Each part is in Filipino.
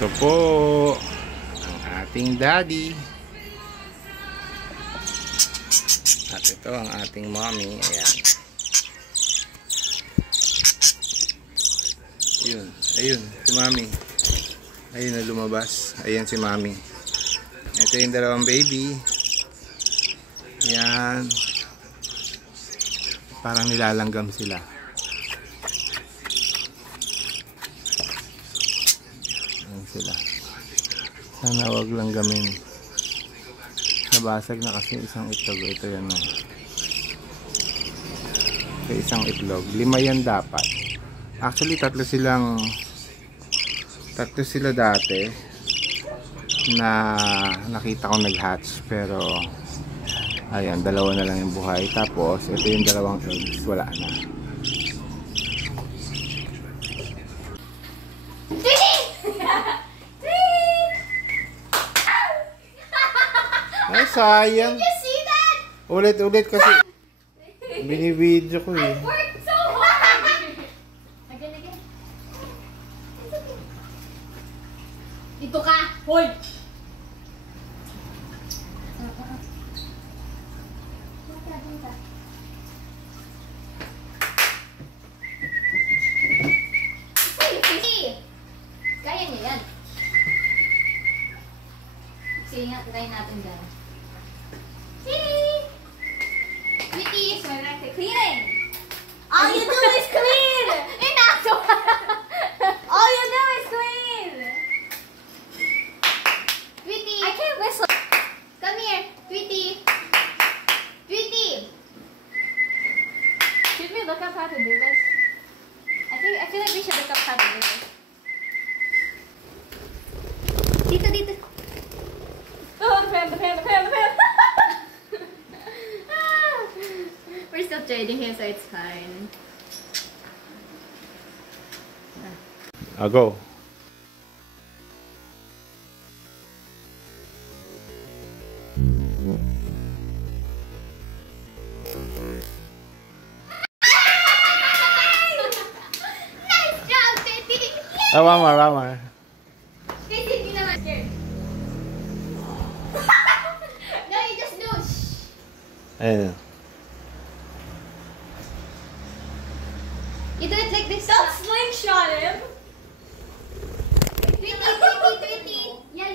Ito po ang ating daddy. At ito ang ating mommy. Ayan. Ayun, si mommy. Ayun na lumabas. Ayan si mommy. Ito yung dalawang baby. Ayan. Parang nilalanggam sila. Ayan sila. Sana wag langgamin. Nabasag na kasi isang itlog. Ito yan na. Ito isang itlog. 5 yan dapat. Actually, tatlo sila dati na nakita ko nag-hatch, pero ayan, 2 na lang yung buhay. Tapos ito yung 2 eggs, wala na. Ay, sayang. Did you see that? Ulit kasi binibidyo ko eh. Dito ka! Hoy! Kaya niya yan. Sige nga, try natin dyan. Sweetie, so I like the cleaning. All you do is clean! All you do is clean! Tweety! I can't whistle. Come here, Tweety. Tweety! Should we look up how to do this? I feel like we should look up how to do this. Dito. Oh, the pan. We're still trading here, so it's fine. I'll go. Nice job, Titi! Oh, one more. Titi, hindi naman scared. No, you just do shh. Ayun. You do it like this. Don't slingshot him. Tweety. Yeah.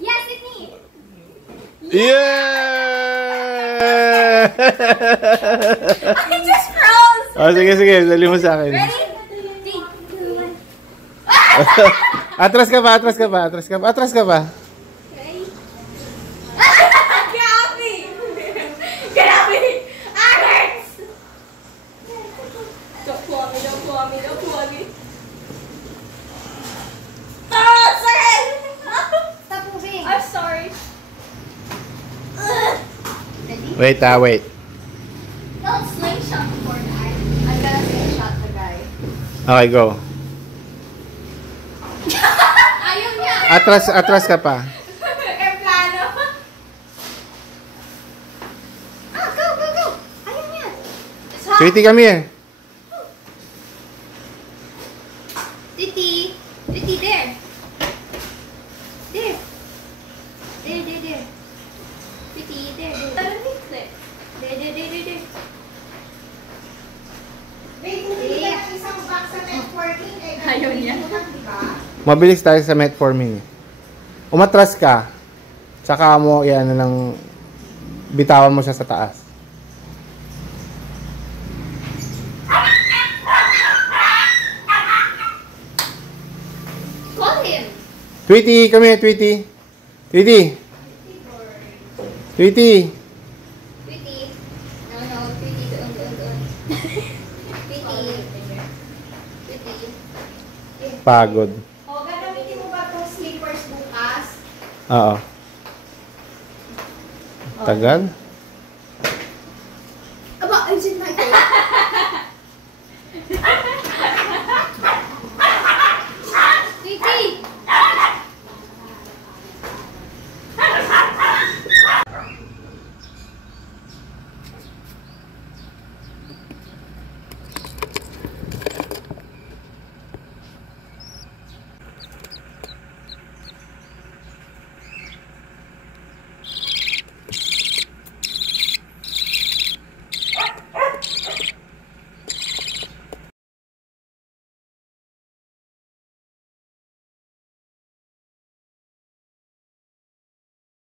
Yes, Titi. Yeah! I just froze. Oh, sige. Dali mo sa akin. Ready? 3, 2, 1. Atras ka pa. Okay. Get off me! Alex! Don't pull me. Oh, sorry! Stop moving. I'm sorry. Ready? Wait. Don't slingshot the poor guy. I'm gonna slingshot the guy. Okay, go. Ayaw niya! Atras ka pa. Airplano. Go! Ayaw niya. It's hot. Sweetie, come here. Titi, there. There. Titi, there. Let me click. There. Ayaw niya. Mabilis tayo sa metformin. Umatras ka. Tsaka mo, yan na lang, bitawan mo siya sa taas. Call him. Tweety, come here, Tweety. Tweety. Tweety. No, Tweety, doon. Tweety. Pagod. Oh, gagamitin mo ba itong slippers bukas? Oo. Tagal.